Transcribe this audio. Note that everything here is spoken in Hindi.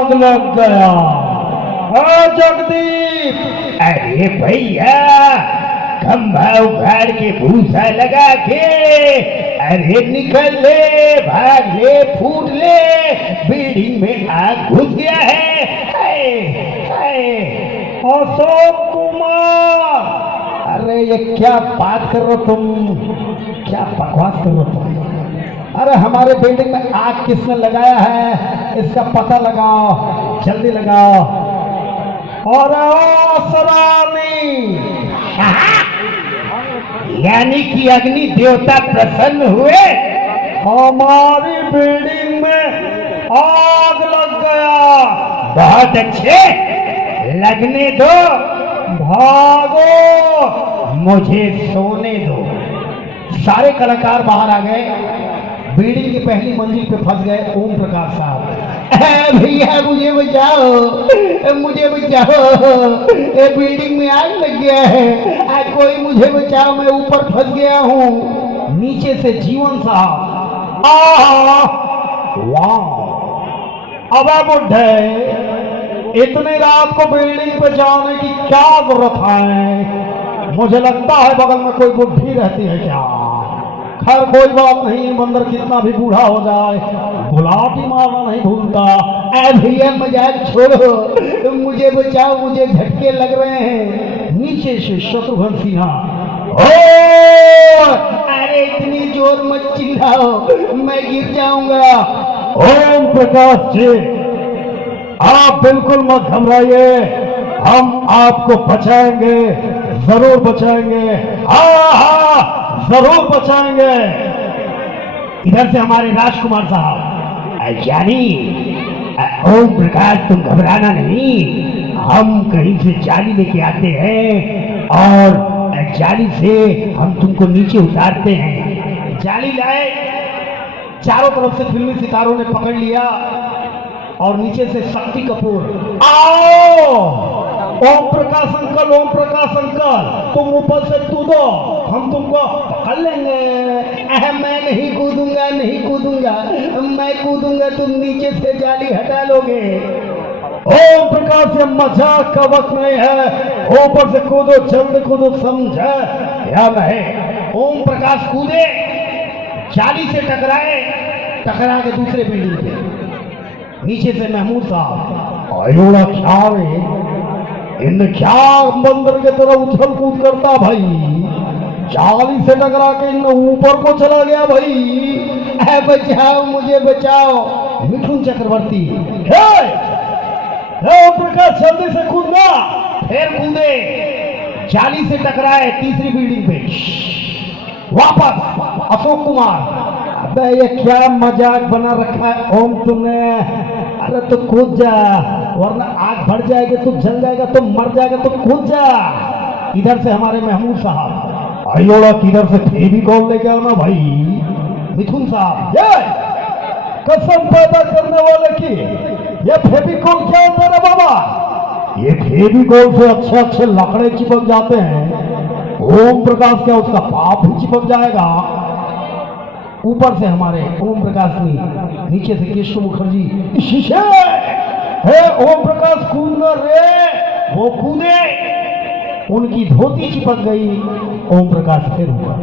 आग लग गया। जगदीप, अरे भैया, खंभा उखाड़ के भूसा लगा के, अरे निकल ले, भाग ले, फूट ले, बिल्डिंग में आग घुस गया है। हाय हाय। अशोक कुमार, अरे ये क्या बात कर रहे हो तुम, क्या बकवास कर रहे हो तुम? अरे हमारे बिल्डिंग में आग किसने लगाया है, इसका पता लगाओ, जल्दी लगाओ। और असरानी, यानी कि अग्नि देवता प्रसन्न हुए। हमारी बिल्डिंग में आग लग गया। बहुत अच्छे, लगने दो, भागो। मुझे सोने दो। सारे कलाकार बाहर आ गए। बिल्डिंग की पहली मंजिल पे फंस गए ओम प्रकाश साहब। भैया मुझे बचाओ, मुझे बचाओ, बिल्डिंग में आग लग गया है, कोई मुझे बचाओ, मैं ऊपर फंस गया हूँ। नीचे से जीवन साहब, वाह, अब बुढ़े, इतनी रात को बिल्डिंग पे जाने की क्या जरूरत है? मुझे लगता है बगल में कोई बुढ़ी रहती है क्या? खैर कोई बात नहीं, बंदर कितना भी बूढ़ा हो जाए, गुलाटी मारना नहीं भूलता। भैया मजाक छोड़ो, मुझे बचाओ, मुझे झटके लग रहे हैं। नीचे से शत्रुघ्न सिन्हा, अरे इतनी जोर मत चिल्लाओ, मैं गिर जाऊंगा। ओम प्रकाश जी, आप बिल्कुल मत घबराइए, हम आपको बचाएंगे, जरूर बचाएंगे। हाँ, जरूर बचाएंगे। इधर से हमारे राजकुमार साहब, यानी ओम प्रकाश, तुम घबराना नहीं, हम कहीं से जाली लेके आते हैं और जाली से हम तुमको नीचे उतारते हैं। जाली लाए, चारों तरफ से फिल्मी सितारों ने पकड़ लिया और नीचे से शक्ति कपूर, आओ ओम प्रकाश अंकल, ओम प्रकाश अंकल, तुम ऊपर से कूदो, हम तुमको पकड़ लेंगे। मैं नहीं कूदूंगा, नहीं कूदूंगा, मैं कूदूंगा, तुम नीचे से जाली हटा लोगे। ओम प्रकाश, ये मजाक का वक्त नहीं है, ऊपर से कूदो, जल्द कूदो, समझे या नहीं? ओम प्रकाश कूदे, जाली से टकराए, टकरा के दूसरे बिल्डिंग पे। नीचे से महमूद साहब, आयोड़ा क्या रे, इन क्या बंदर के तरह उछल कूद करता भाई, जाली से टकरा के इन ऊपर को चला गया भाई। बचाओ, मुझे बचाओ। मिठुन चक्रवर्ती, ओम प्रकाश जल्दी से कूदना। फिर कूदे, जाली से टकराए तीसरी बिल्डिंग पे। वापस अशोक कुमार, अबे ये क्या मजाक बना रखा है ओम तुमने? अरे तो कूद जा, वरना आग बढ़ जाएगी, तू जल जाएगा, तो मर जाएगा, तो कूद जा। इधर से हमारे महमूद साहब, आयोड़ा किधर से फेविकॉल लेके आना भाई। मिथुन साहब, कसम पैदा करने वाले की, ये फेविकॉल क्या होता है बाबा? ये फेविकॉल से अच्छे अच्छे लकड़े चिपक जाते हैं। ओम प्रकाश क्या उसका पाप भी चिपक जाएगा? ऊपर से हमारे ओम प्रकाश ने, नीचे से केशव मुखर्जी, शीशे हे ओम प्रकाश कूदना रे। वो कूदे, उनकी धोती चिपक गई, ओम प्रकाश फिर हुआ।